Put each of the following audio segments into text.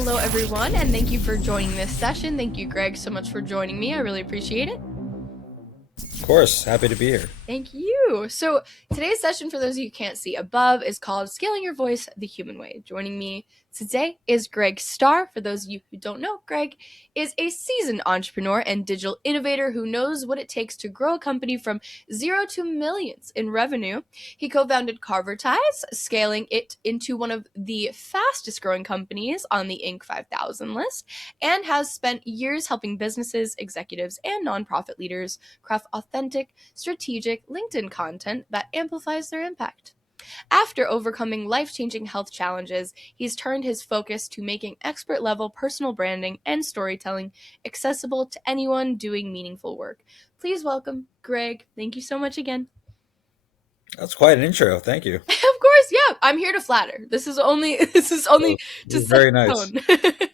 Hello, everyone, and thank you for joining this session. Thank you, Greg, so much for joining me. I really appreciate it. Of course, happy to be here. Thank you. So, today's session, for those of you who can't see above, is called Scaling Your Voice the Human Way. Joining me today is Greg Starr. For those of you who don't know, Greg is a seasoned entrepreneur and digital innovator who knows what it takes to grow a company from zero to millions in revenue. He co-founded Carvertise, scaling it into one of the fastest growing companies on the Inc. 5000 list, and has spent years helping businesses, executives, and nonprofit leaders craft authentic, strategic LinkedIn content that amplifies their impact. After overcoming life-changing health challenges, he's turned his focus to making expert-level personal branding and storytelling accessible to anyone doing meaningful work. Please welcome Greg. Thank you so much again. That's quite an intro. Thank you. Of course, yeah. I'm here to flatter. This is only Well, to you're set very the nice. tone.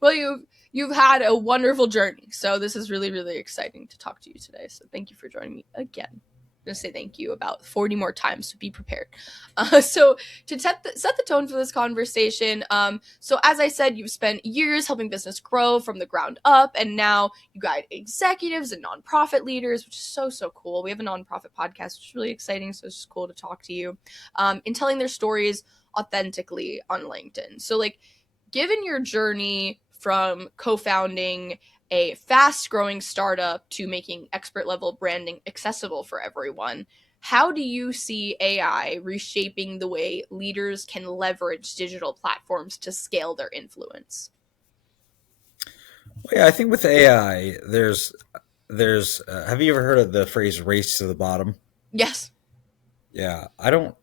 Well, you've had a wonderful journey, so this is really, really exciting to talk to you today. So thank you for joining me again. I'm gonna say thank you about 40 more times, so be prepared. So to set the tone for this conversation, so as I said, you've spent years helping business grow from the ground up, and now you guide executives and nonprofit leaders, which is so cool. We have a nonprofit podcast, which is really exciting, so it's just cool to talk to you, in telling their stories authentically on LinkedIn. So, like, given your journey from co-founding a fast-growing startup to making expert-level branding accessible for everyone, how do you see AI reshaping the way leaders can leverage digital platforms to scale their influence? Well, yeah, I think with AI, there's. Have you ever heard of the phrase "race to the bottom"? Yes. Yeah, I don't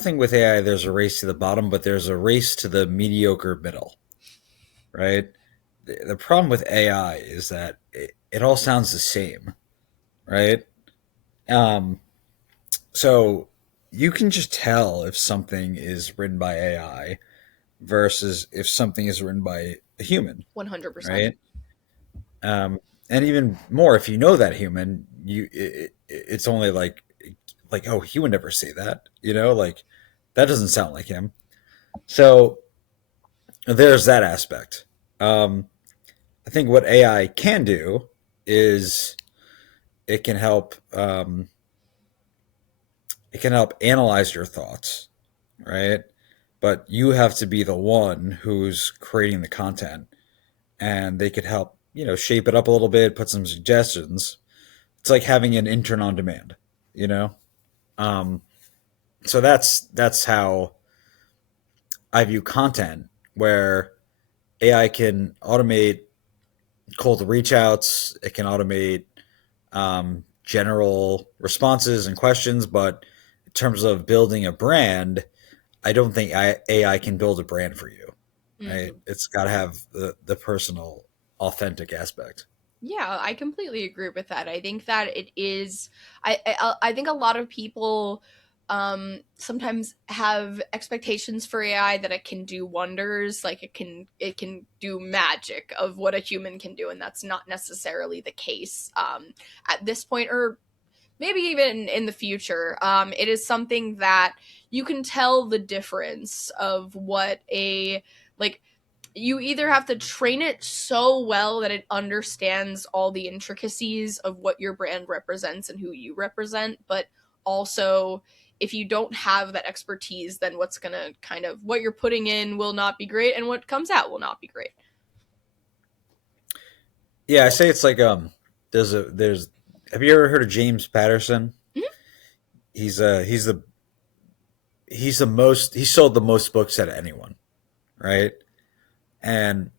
think with AI there's a race to the bottom, but there's a race to the mediocre middle, right? The problem with AI is that it all sounds the same, right? Um, so you can just tell if something is written by AI versus if something is written by a human, 100%. right? And even more, if you know that human, it's only like oh, he would never say that, like that doesn't sound like him. So there's that aspect. Um, I think what AI can do is it can help it can help analyze your thoughts, right? But you have to be the one who's creating the content, and they could help shape it up a little bit, put some suggestions. It's like having an intern on demand, you know. Um, so that's how I view content, where AI can automate cold reach outs, it can automate general responses and questions, but in terms of building a brand, I don't think AI can build a brand for you. Right? Mm-hmm. It's got to have the personal, authentic aspect. Yeah, I completely agree with that. I think that it is. I think a lot of people sometimes have expectations for AI that it can do wonders, like it can do magic of what a human can do, and that's not necessarily the case at this point, or maybe even in the future. It is something that you can tell the difference of what a like you either have to train it so well that it understands all the intricacies of what your brand represents and who you represent, but also if you don't have that expertise, then what's going to kind of what you're putting in will not be great and what comes out will not be great. Yeah, I say it's like there's have you ever heard of James Patterson? Mm-hmm. He's he's the most he sold the most books out of anyone, right? And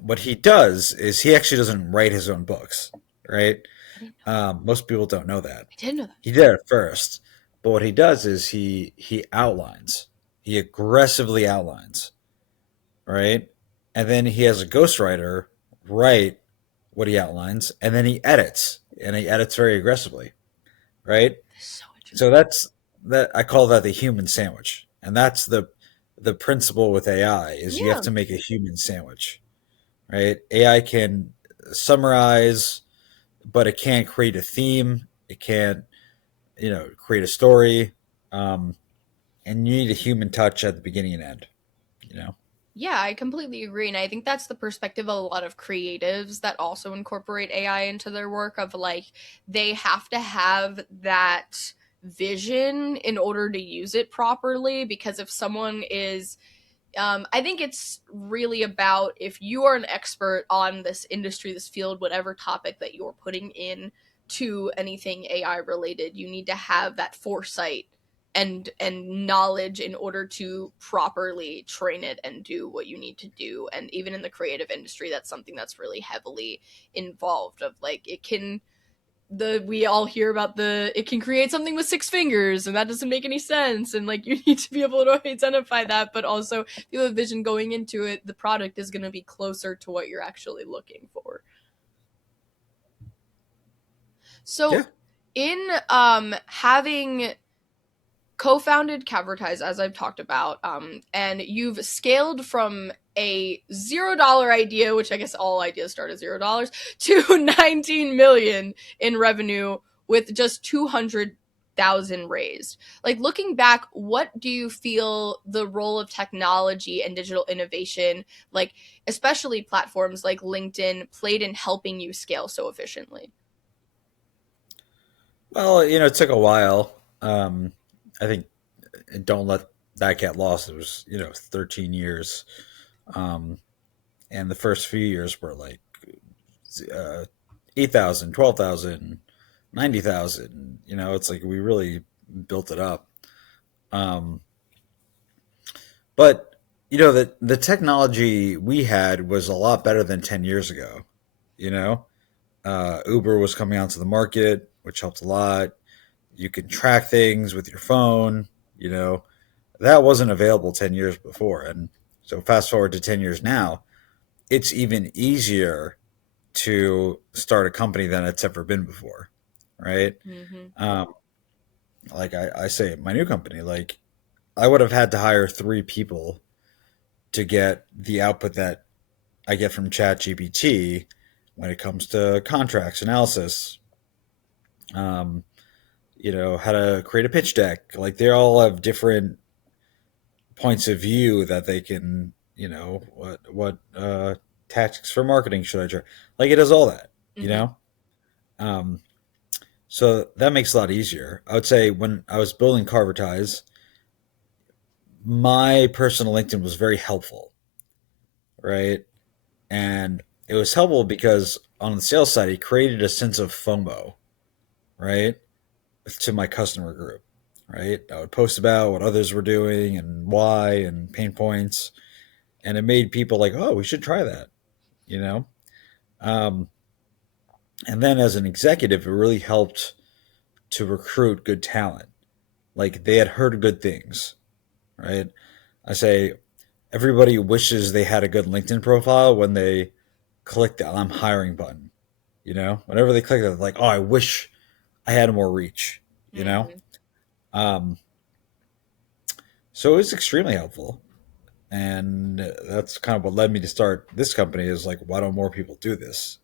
what he does is he actually doesn't write his own books, right? I didn't know. Most people don't know that. I didn't know that. He did it first, but what he does is he outlines. He aggressively outlines, right? And then he has a ghostwriter write what he outlines, and then he edits very aggressively, right? This is so So interesting. that's that I call that the human sandwich, and that's the principle with AI is you have Yeah. to make a human sandwich, right? AI can summarize, but it can't create a theme. It can't create a story, um, and you need a human touch at the beginning and end. You know. Yeah, I completely agree. And I think that's the perspective of a lot of creatives that also incorporate AI into their work of like they have to have that vision in order to use it properly because if someone is I think it's really about if you are an expert on this industry, this field, whatever topic that you're putting in to anything AI related, you need to have that foresight and knowledge in order to properly train it and do what you need to do. And even in the creative industry, that's something that's really heavily involved. Of like it can we all hear about the it can create something with six fingers and that doesn't make any sense and like you need to be able to identify that but also if you have a vision going into it the product is going to be closer to what you're actually looking for. Yeah. So in having co-founded Cavertize, as I've talked about, and you've scaled from a $0 idea, which I guess all ideas start at $0, to 19 million in revenue with just 200,000 raised. Like looking back, what do you feel the role of technology and digital innovation, like especially platforms like LinkedIn, played in helping you scale so efficiently? Well, it took a while. I think don't let that get lost. It was 13 years, um, and the first few years were like 8,000, 12,000, 90,000. It's like we really built it up. Um, but the technology we had was a lot better than 10 years ago. You know, Uber was coming onto the market, which helped a lot. You can track things with your phone. You know, that wasn't available 10 years before. And so fast forward to 10 years now, it's even easier to start a company than it's ever been before. Right. Mm-hmm. Um, like I say, my new company, like I would have had to hire three people to get the output that I get from ChatGPT when it comes to contracts analysis, um, how to create a pitch deck. Like they all have different points of view that they can, what tactics for marketing should I try? Like it does all that, you Mm-hmm. know. Um, so that makes it a lot easier. I would say when I was building Carvertise, my personal LinkedIn was very helpful, right? And it was helpful because on the sales side, it created a sense of FOMO, right, to my customer group, right? I would post about what others were doing and why and pain points, and it made people like, oh, we should try that, you know. Um, and then as an executive, it really helped to recruit good talent. Like they had heard good things, right? I say everybody wishes they had a good LinkedIn profile when they click the I'm hiring button. Whenever they click that, they're like, oh, I wish I had more reach. You know, Mm-hmm. um, so it was extremely helpful, and that's kind of what led me to start this company. Is like, why don't more people do this?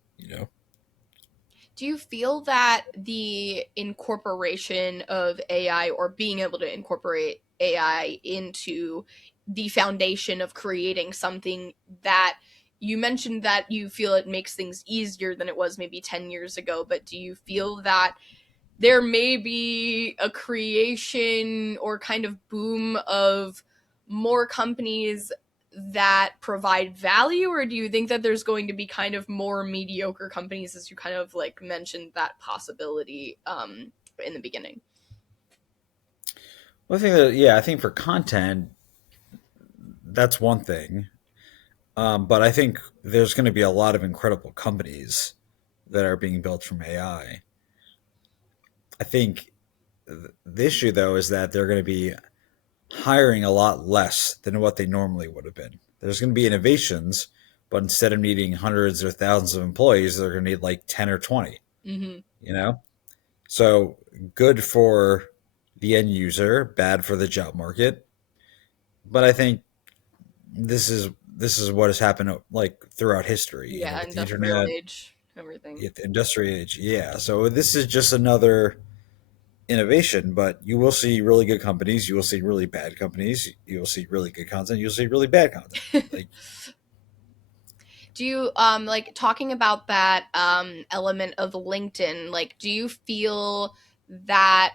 Do you feel that the incorporation of AI or being able to incorporate AI into the foundation of creating something that you mentioned that you feel it makes things easier than it was maybe 10 years ago, but do you feel that there may be a creation or kind of boom of more companies that provide value, or do you think that there's going to be kind of more mediocre companies as you kind of like mentioned that possibility in the beginning? Well, I think that yeah, I think for content, that's one thing. But I think there's going to be a lot of incredible companies that are being built from AI. I think the issue though is that they're going to be hiring a lot less than what they normally would have been. There's going to be innovations, but instead of needing hundreds or thousands of employees, they're going to need like 10 or 20, Mm-hmm. you know? So good for the end user, bad for the job market. But I think this is what has happened like throughout history, Yeah, with the industrial internet, age, everything. the industrial age. Yeah. So this is just another innovation, but you will see really good companies, you will see really bad companies, you will see really good content, you'll see really bad content. Like, Do you like talking about that element of LinkedIn, like do you feel that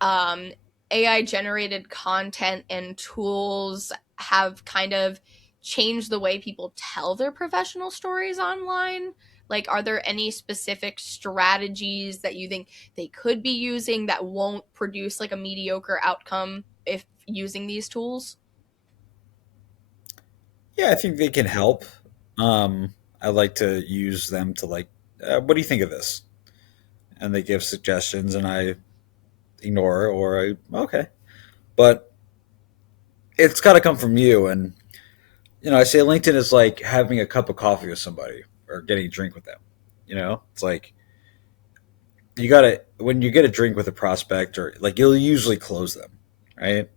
um AI generated content and tools have kind of changed the way people tell their professional stories online? Like, are there any specific strategies that you think they could be using that won't produce like a mediocre outcome if using these tools? yeah, I think they can help. I like to use them to like, what do you think of this? And they give suggestions, and I ignore or I okay, but it's got to come from you. And I say LinkedIn is like having a cup of coffee with somebody or getting a drink with them. It's like you gotta when you get a drink with a prospect or like you'll usually close them, right?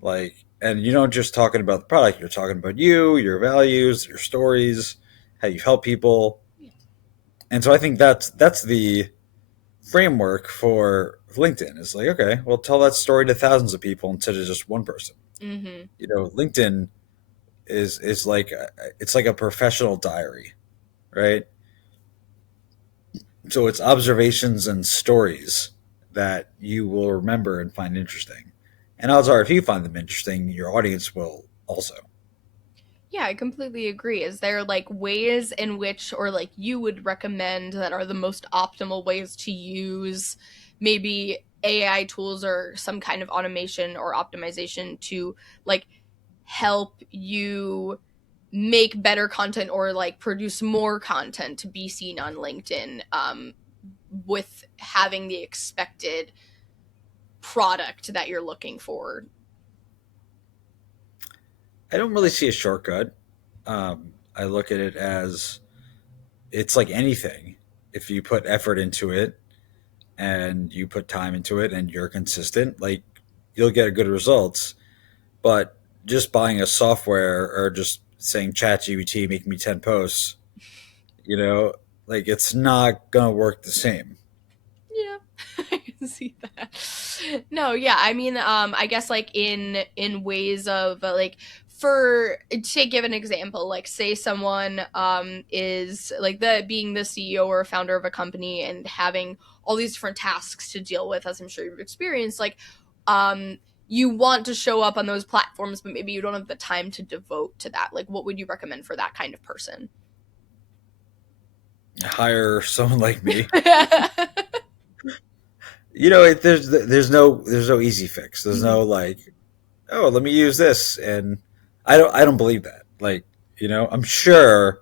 Like, and you don't just talking about the product, you're talking about you, your values, your stories, how you help people. And so I think that's the framework for LinkedIn. Is like, okay, well, tell that story to thousands of people instead of just one person. Mm-hmm. LinkedIn is like it's like a professional diary, right? So it's observations and stories that you will remember and find interesting. And odds are, if you find them interesting, your audience will also. Yeah, I completely agree. Is there like ways in which, or like you would recommend that are the most optimal ways to use maybe AI tools or some kind of automation or optimization to like help you make better content or like produce more content to be seen on LinkedIn with having the expected product that you're looking for? I don't really see a shortcut. I look at it as it's like anything. If you put effort into it and you put time into it and you're consistent, like you'll get good results. But just buying a software or just saying chat GBT make me 10 posts, you know, like it's not gonna work the same. Yeah, I can see that. No, yeah, I mean, I guess like in ways of like for to give an example, like say someone is like the being the CEO or founder of a company and having all these different tasks to deal with, as I'm sure you've experienced, like um you want to show up on those platforms, but maybe you don't have the time to devote to that. Like, what would you recommend for that kind of person? Hire someone like me. Hmm. There's no easy fix. There's no like, oh, let me use this, and I don't believe that. Like, I'm sure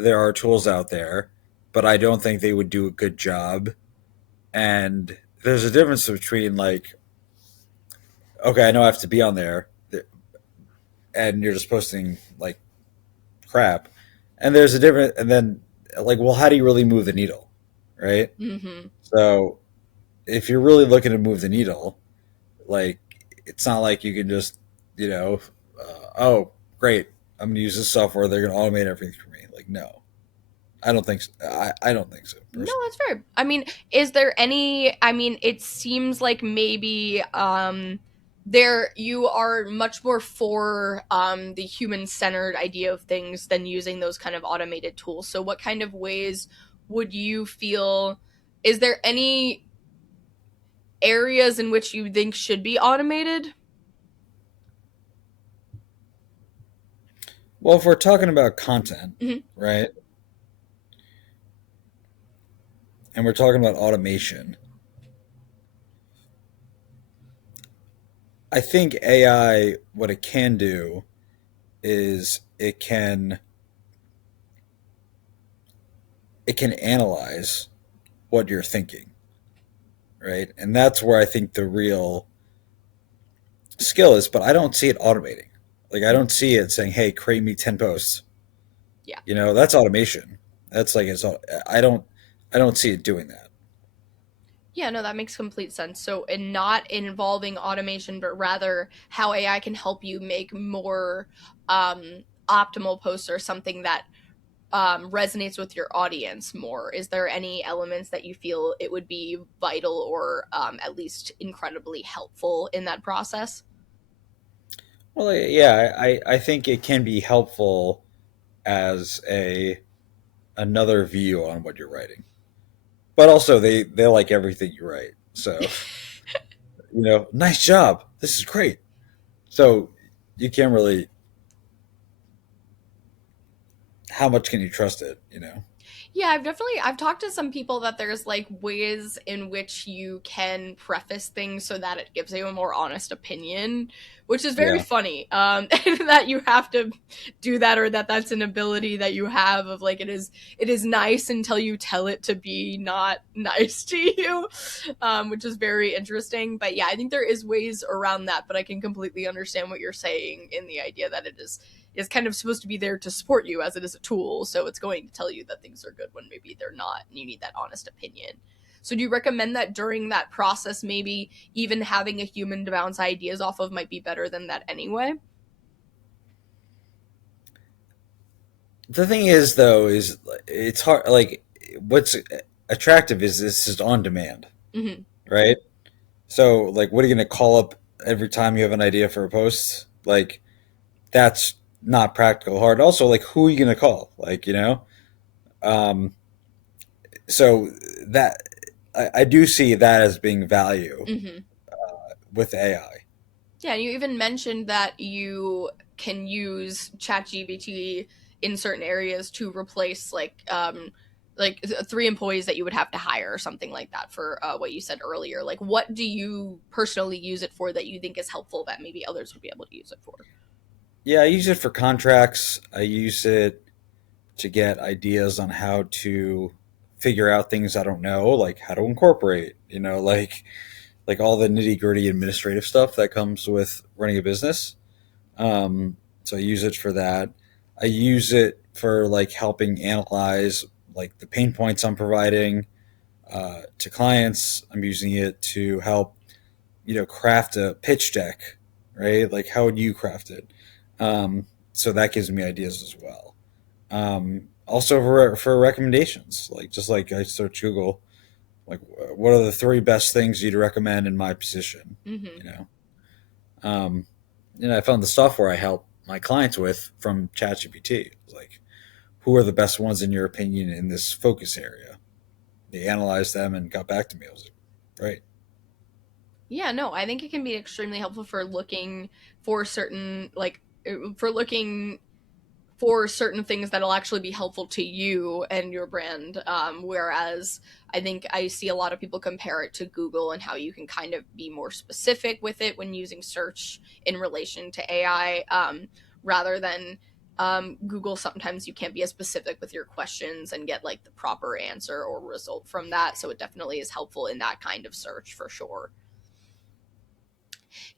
there are tools out there, but I don't think they would do a good job. And there's a difference between like, okay, I know I have to be on there, and you're just posting like crap, and there's a different, and then like, well, how do you really move the needle, right? So if you're really looking to move the needle, like, it's not like you can just, you know, oh, great, I'm going to use this software. They're going to automate everything for me. Like, no, I don't think so. I don't think so, No, personally. that's fair. I mean, is there any I mean, it seems like maybe there you are much more for the human-centered idea of things than using those kind of automated tools. So what kind of ways would you feel is there any areas in which you think should be automated? Well, if we're talking about content, Mhm. right, and we're talking about automation, I think AI, what it can do is it can analyze what you're thinking, right? And that's where I think the real skill is, but I don't see it automating. Like, I don't see it saying, "Hey, create me 10 posts." Yeah. That's automation. That's like I don't see it doing that. Yeah, no, that makes complete sense. So, and not involving automation, but rather how AI can help you make more optimal posts or something that resonates with your audience more? Is there any elements that you feel it would be vital or at least incredibly helpful in that process? Well, yeah, I think it can be helpful as a another view on what you're writing. But also they like everything you write. So, nice job. This is great. So you can't really how much can you trust it? Yeah, I've talked to some people that there's like ways in which you can preface things so that it gives you a more honest opinion, which is very Yeah. funny. And that you have to do that, or that's an ability that you have of like it is nice until you tell it to be not nice to you, which is very interesting. But yeah, I think there is ways around that, but I can completely understand what you're saying in the idea that it is kind of supposed to be there to support you as it is a tool. So it's going to tell you that things are good when maybe they're not, and you need that honest opinion. So do you recommend that during that process, maybe even having a human to bounce ideas off of might be better than that anyway? The thing is, though, is it's hard. Like, what's attractive is this is on demand, Mm-hmm. right? So, like, what are you going to call up every time you have an idea for a post? Like, that's not practical hard. Also, like, who are you going to call? Um, so that I do see that as being value Mm-hmm. with AI. Yeah, and you even mentioned that you can use ChatGPT in certain areas to replace like 3 employees that you would have to hire or something like that for what you said earlier. Like, what do you personally use it for that you think is helpful that maybe others would be able to use it for? Yeah, I use it for contracts. I use it to get ideas on how to figure out things I don't know, like how to incorporate, like all the nitty gritty administrative stuff that comes with running a business. Um, so I use it for that. I use it for like helping analyze like the pain points I'm providing to clients. I'm using it to help craft a pitch deck, right? Like how would you craft it? So that gives me ideas as well. Also for recommendations, like just like I search Google, like what are the 3 best things you'd recommend in my position? Mm-hmm. You know, um, I found the software I help my clients with from ChatGPT. Like, who are the best ones in your opinion in this focus area? They analyzed them and got back to me. I was like, right. Yeah, no, I think it can be extremely helpful for looking for certain for looking for certain things that'll actually be helpful to you and your brand. Whereas I think I see a lot of people compare it to Google and how you can kind of be more specific with it when using search in relation to AI, rather than Google. Sometimes you can't be as specific with your questions and get like the proper answer or result from that. So it definitely is helpful in that kind of search for sure.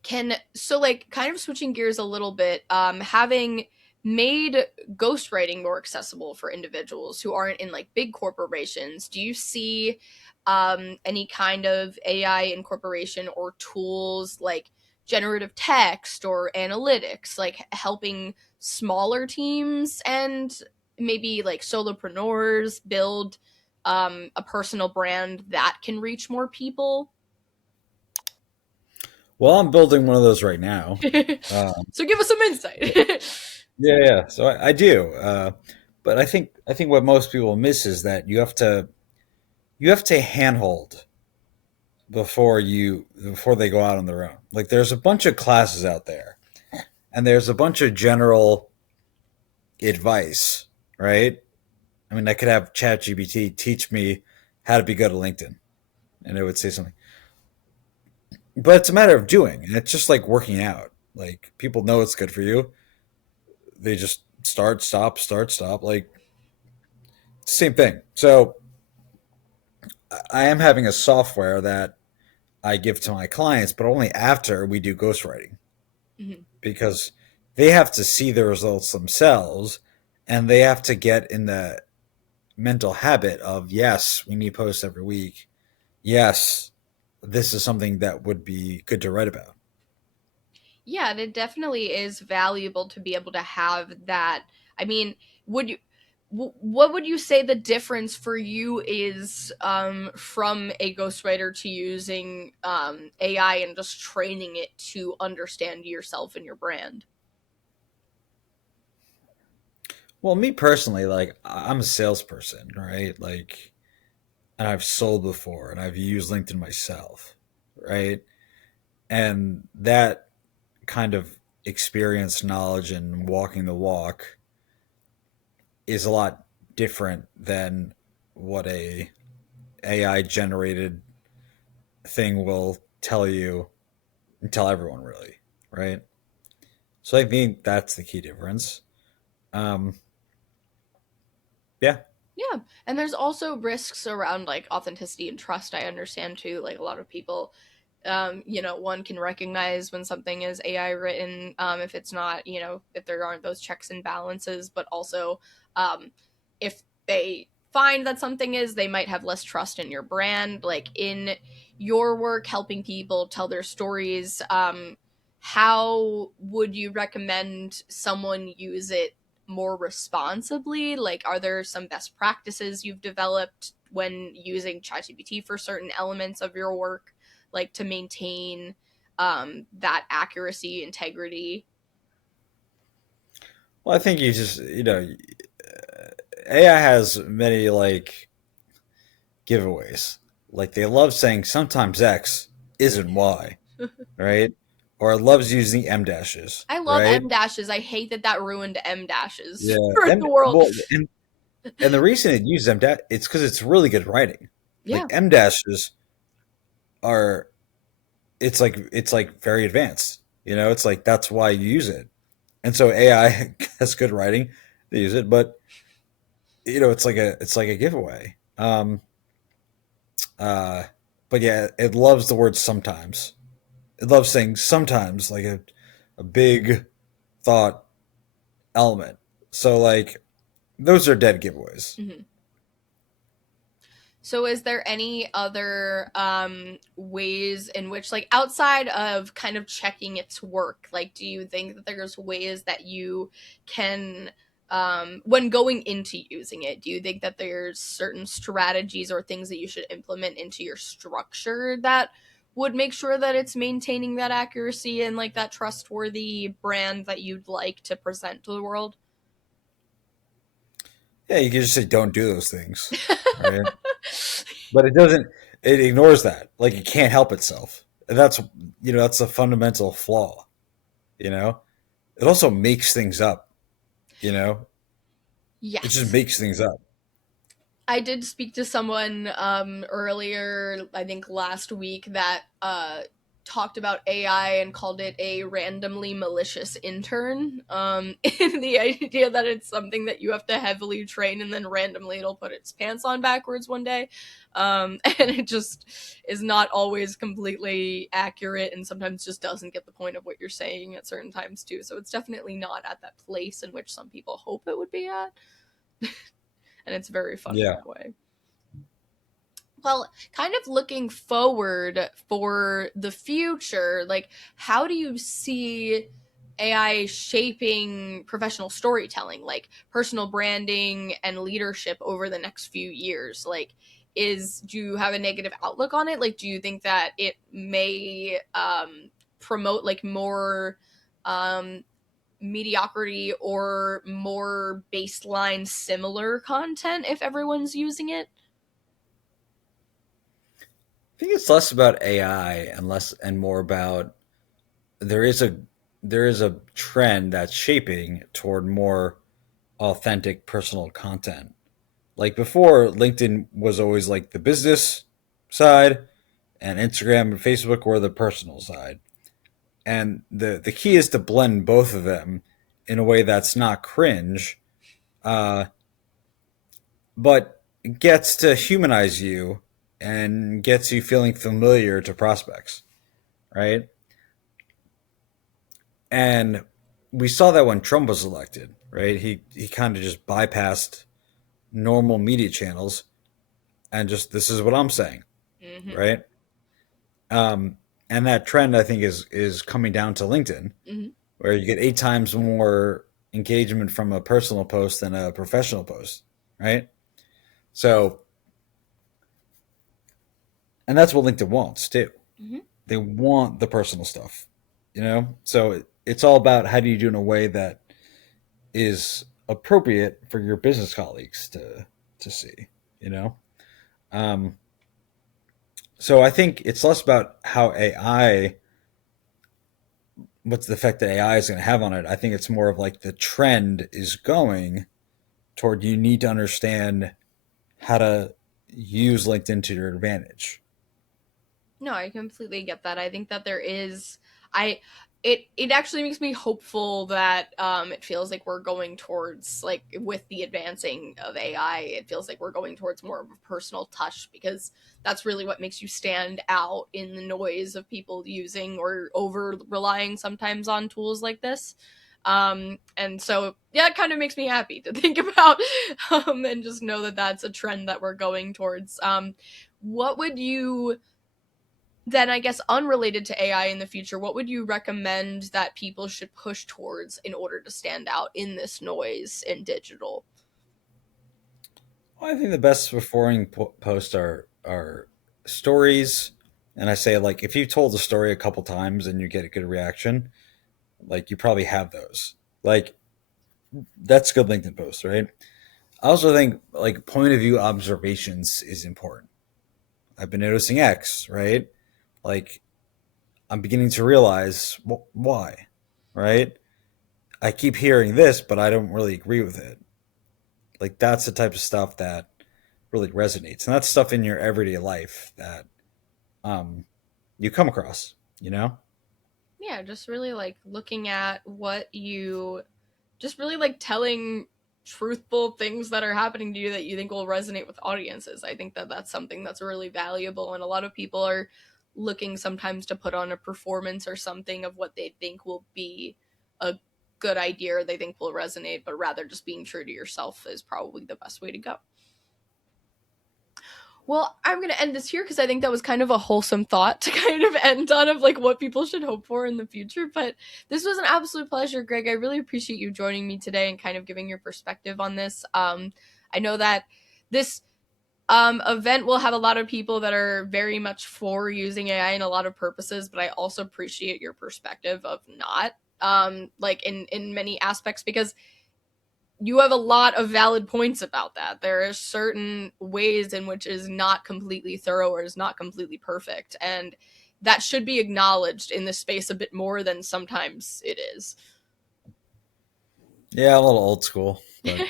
Can so like kind of switching gears a little bit, having made ghostwriting more accessible for individuals who aren't in like big corporations, do you see any kind of AI incorporation or tools like generative text or analytics, like helping smaller teams and maybe like solopreneurs build a personal brand that can reach more people? Well, I'm building one of those right now. Um, So give us some insight. yeah, yeah. So I do, but I think what most people miss is that you have to handhold before they go out on their own. Like there's a bunch of classes out there, and there's a bunch of general advice, right? I mean, I could have ChatGPT teach me how to be good at LinkedIn, and it would say something. But it's a matter of doing, and it's just like working out. Like people know it's good for you. They just start, stop, start, stop. Like same thing. So I am having a software that I give to my clients, but only after we do ghostwriting Mhm. because they have to see the results themselves and they have to get in the mental habit of yes, we need posts every week. Yes, this is something that would be good to write about. Yeah, and it definitely is valuable to be able to have that. I mean, would you? what would you say the difference for you is from a ghostwriter to using AI and just training it to understand yourself and your brand? Well, me personally, like I'm a salesperson, right? Like, and I've sold before, and I've used LinkedIn myself, right? And that kind of experience, knowledge, and walking the walk is a lot different than what a AI generated thing will tell you and tell everyone, really, right? So I think that's the key difference. Um, yeah, Yeah. And there's also risks around like authenticity and trust. I understand too. Like a lot of people, one can recognize when something is AI written, if it's not, if there aren't those checks and balances, but also if they find that something is, they might have less trust in your brand. Like in your work, helping people tell their stories, how would you recommend someone use it more responsibly? Like, are there some best practices you've developed when using ChatGPT for certain elements of your work, like to maintain that accuracy, integrity? well, I think AI has many like giveaways. Like they love saying sometimes X isn't Y, right? Or it loves using M dashes, I love right? M dashes. I hate that that ruined M Yeah, dashes for M the world. well, and the reason it uses M dash it's because it's really good writing. Like Yeah. M dashes are it's like very advanced. It's like that's why you use it. And so AI has good writing, they use it, but it's like a giveaway. Uh, but yeah, it loves the word sometimes. It loves saying sometimes, like a big thought element. So like those are dead giveaways. Mm-hmm. So, is there any other ways in which, like, outside of kind of checking its work, like, do you think that there's ways that you can, when going into using it, do you think that there's certain strategies or things that you should implement into your structure that would make sure that it's maintaining that accuracy and, like, that trustworthy brand that you'd like to present to the world? Yeah, you can just say don't do those things, right? But it doesn't. It ignores that. Like it can't help itself. And that's a fundamental flaw. You know. It also makes things up. You know. It just Yes. makes things up. I did speak to someone earlier, I think last week, that talked about AI and called it a randomly malicious intern. And the idea that it's something that you have to heavily train and then randomly it'll put its pants on backwards one day. And it just is not always completely accurate and sometimes just doesn't get the point of what you're saying at certain times too. So it's definitely not at that place in which some people hope it would be at. And it's very fun in Yeah. that way. Well, kind of looking forward for the future, like how do you see AI shaping professional storytelling, like personal branding and leadership over the next few years? Like, do you have a negative outlook on it? Like, do you think that it may promote like more um, mediocrity or more baseline similar content if everyone's using it? I think it's less about AI and more about there is a there is a trend that's shaping toward more authentic personal content. Like before, LinkedIn was always like the business side, and Instagram and Facebook were the personal side. And the key is to blend both of them in a way that's not cringe, uh, but gets to humanize you and gets you feeling familiar to prospects, right? And we saw that when Trump was elected, right? He kind of just bypassed normal media channels and just this is what I'm saying, Mm-hmm. right? Um, and that trend I think is coming down to LinkedIn, Mm-hmm. where you get 8 times more engagement from a personal post than a professional post, right? So, and that's what LinkedIn wants too. Mm-hmm. They want the personal stuff, you know? So it's all about how do you do it in a way that is appropriate for your business colleagues to see, you know? Um, so I think it's less about how AI, what's the effect that AI is going to have on it. I think it's more of like the trend is going toward you need to understand how to use LinkedIn to your advantage. No, I completely get that. I think that there is I it actually makes me hopeful that it feels like we're going towards, like, with the advancing of AI, it feels like we're going towards more of a personal touch, because that's really what makes you stand out in the noise of people using or over relying sometimes on tools like this. And so yeah, it kind of makes me happy to think about and just know that that's a trend that we're going towards. What would you then, I guess, unrelated to AI in the future, what would you recommend that people should push towards in order to stand out in this noise in digital? Well, I think the best performing posts are stories, and I say like if you told a story a couple times and you get a good reaction, like you probably have those. Like that's good LinkedIn posts, right? I also think like point of view observations is important. I've been noticing X, right? Like I'm beginning to realize why, right? I keep hearing this, but I don't really agree with it. Like that's the type of stuff that really resonates, and that's stuff in your everyday life that um, you come across. You know? Yeah, just really like looking at what you just really like telling truthful things that are happening to you that you think will resonate with audiences. I think that that's something that's really valuable, and a lot of people are looking sometimes to put on a performance or something of what they think will be a good idea or they think will resonate, but rather just being true to yourself is probably the best way to go. Well, I'm going to end this here because I think that was kind of a wholesome thought to kind of end on, of like what people should hope for in the future. But this was an absolute pleasure, Greg. I really appreciate you joining me today and kind of giving your perspective on this. I know that this event will have a lot of people that are very much for using AI in a lot of purposes, but I also appreciate your perspective of not, like in many aspects, because you have a lot of valid points about that. There are certain ways in which is not completely thorough or is not completely perfect, and that should be acknowledged in this space a bit more than sometimes it is. Yeah, a little old school, but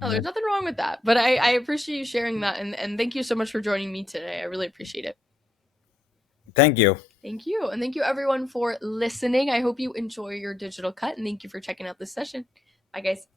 No, yeah. there's nothing wrong with that. But I appreciate you sharing that, and thank you so much for joining me today. I really appreciate it. Thank you. Thank you. And thank you everyone for listening. I hope you enjoy your digital cut, and thank you for checking out this session. Bye guys.